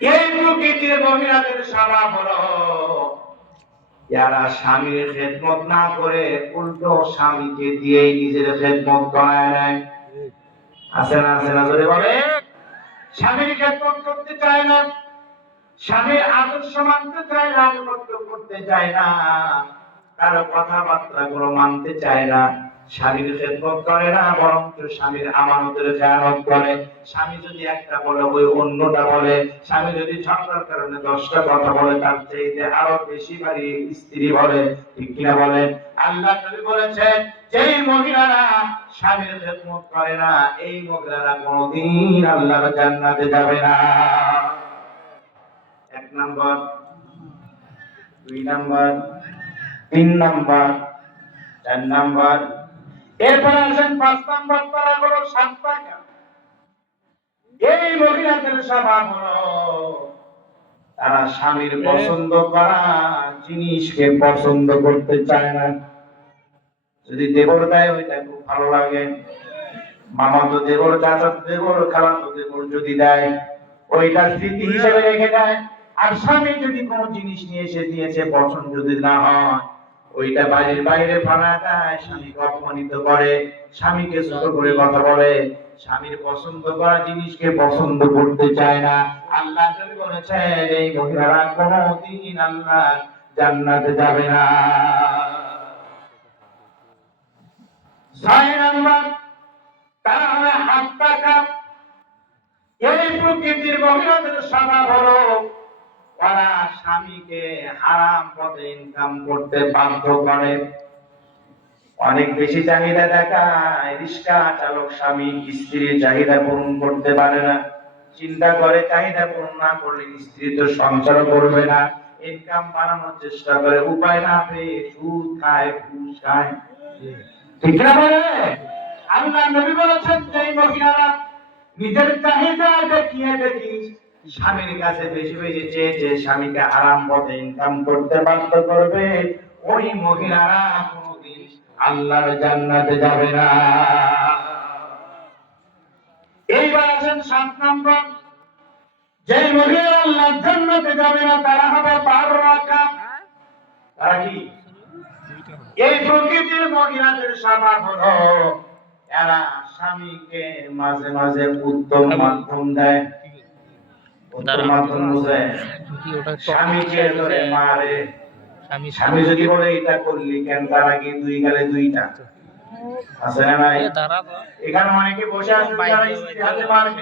এই প্রকৃতির মহিলাদের স্বভাব হলো যারা স্বামীর খেদমত না করে উল্টো স্বামীকে দিয়েই নিজের খেদমত করায় নেয়। আছে না আছে না জোরে বলে। স্বামীর খেদমত করতে চায় না, স্বামীর আদর্শ মানতে চায় না, আনুগত্য করতে চায় না, কারো কথাবার্তা গুলো মানতে চায় না, স্বামীর খেদমত করে না, বরং স্বামীর আমানতের খেয়ানত করে। স্বামী যদি একটা বলে ওই অন্যটা বলে, স্বামী যদি ঝগড়ার কারণে 10টা কথা বলে তার চাইতে আরো বেশি বাড়িয়ে স্ত্রী বলে। ঠিক কিনা বলেন? আল্লাহ নবী বলেছেন যেই মহিলারা স্বামীর খেদমত করে না এই মহিলারা কোনোদিন আল্লাহর জান্নাতে যাবে না। 1 নাম্বার, 2 নাম্বার, 3 নাম্বার, 4 নাম্বার। এরপরে আসেন 5 নাম্বার তারা হলো 7 টাকা। এই মহিলাদের স্বভাব হলো তারা স্বামীর পছন্দ করা জিনিসকে পছন্দ করতে চায় না। যদি দেবর দেয় ওইটা খুব ভালো লাগে, মামাতো দেবর, চাচাতো দেবর, খালাতো দেবর যদি দেয় ওইটা স্মৃতি হিসেবে রেখে দেয়। আর স্বামী যদি কোনো জিনিস নিয়ে এসে দিয়েছে পছন্দ যদি না হয় ওইটা বাইরে বাইরে ফালা দেয়, স্বামীকে অপমানিত করে, স্বামীকে ছোট করে কথা বলে, স্বামীর পছন্দ করা জিনিসকে পছন্দ করতে চায় না। আল্লাহ নবী বলেছেন এই মহিলারা কোনোদিন আল্লাহ জান্নাতে যাবে না। 6 নাম্বার তারা হলো হাত টাকা। এই প্রকৃতির মহিলাদের স্বভাব হলো ওরা স্বামীকে হারাম পথে ইনকাম করতে বাধ্য করে। অনেক বেশি চাহিদা দেখায়, রিক্সা চালক স্বামী স্ত্রীর চাহিদা পূরণ করতে পারে না, চিন্তা করে চাহিদা পূরণ না করলে স্ত্রী তো সংসার করবে না, ইনকাম বাড়ানোর চেষ্টা করে, উপায় না পেয়ে সুদ খায়, ঘুষ খায়। ঠিক না বলে? আল্লাহ নবী বলেছেন যে মহিলারা নিজের চাহিদা দেখিয়ে দেখি স্বামীর কাছে বেশি বেশি চেয়ে স্বামীকে আরাম পথে ইনকাম করতে বাধ্য করবে, ওই মহিলারা কোনোদিন আল্লাহর জান্নাতে যাবে না। এইবার আসেন 7 নম্বর, যে মহিলা আল্লাহর জান্নাতে যাবে না তারা হবে বাররাকা। তারা কি? এই প্রকৃতির মহিলাদের স্বভাব হলো এরা স্বামীকে মাঝে মাঝে উত্তম মাধ্যম দেয়। উত্তম মাধ্যম বুঝে? স্বামীকে ধরে মারে। স্বামী যদি বলে এটা করলি কেন, তার আগে 2 গালে 2টা। আছে না নাই? এখানে অনেকে বসে আছে যারা স্ত্রী হাতে মারবে,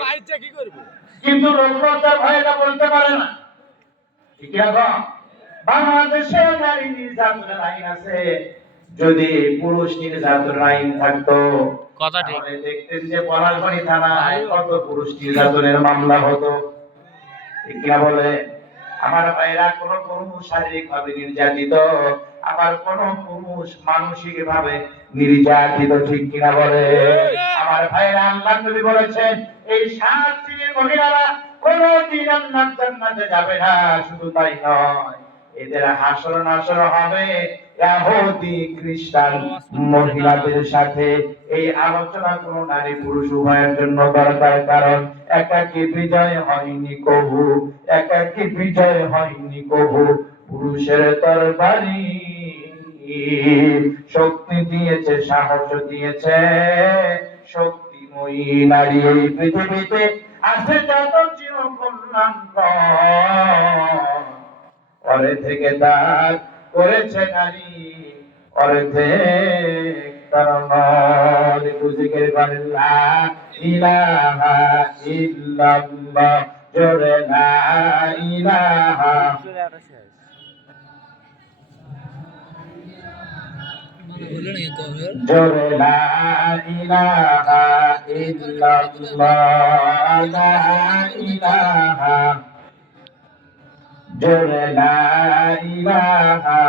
কিন্তু লোকলজ্জার ভয়ে এটা বলতে পারে না। ঠিক আছে? বাংলাদেশে নারী নির্যাতনের আইন আছে, যদি পুরুষ নির্যাতনের আইন থাকতো তাহলে দেখতেন যে পলাশবাড়ি থানায় কত পুরুষ নির্যাতনের মামলা হতো। ঠিক কিনা বলে? আমার ভাইরা, কোন পুরুষ শারীরিক ভাবে নির্যাতিত, আবার কোন পুরুষ মানসিক ভাবে নির্যাতিত। ঠিক কিনা বলে? আমার ভাইরা, আল্লাহ নবী বলেছেন এই 7 শ্রেণীর মহিলারা কোনদিন আল্লাহর জান্নাতে যাবে না। শুধু তাই নয়, এদের হাসর নাসর হবে ইহুদি খ্রিস্টান মহিলাদের সাথে। এই আলোচনা কোন নারী পুরুষ উভয়ের জন্য দরকার, কারণ একাকী বিজয় হয়নি কবু, একাকী বিজয় হয়নি কবু, পুরুষের তরবারি শক্তি দিয়েছে, সাহস দিয়েছে শক্তিময়ী নারী। এই পৃথিবীতে আছে যত চির কল্যাণকর, পরে থেকে তার করেছে নারী অর্ধেক তার বুঝিকে লা ইলাহা ইল্লাল্লাহ, জোরে লা ইলাহা। জোরে লা ইলাহা ইল্লাল্লাহ, লা ইলাহা, জোরে লা ইলাহা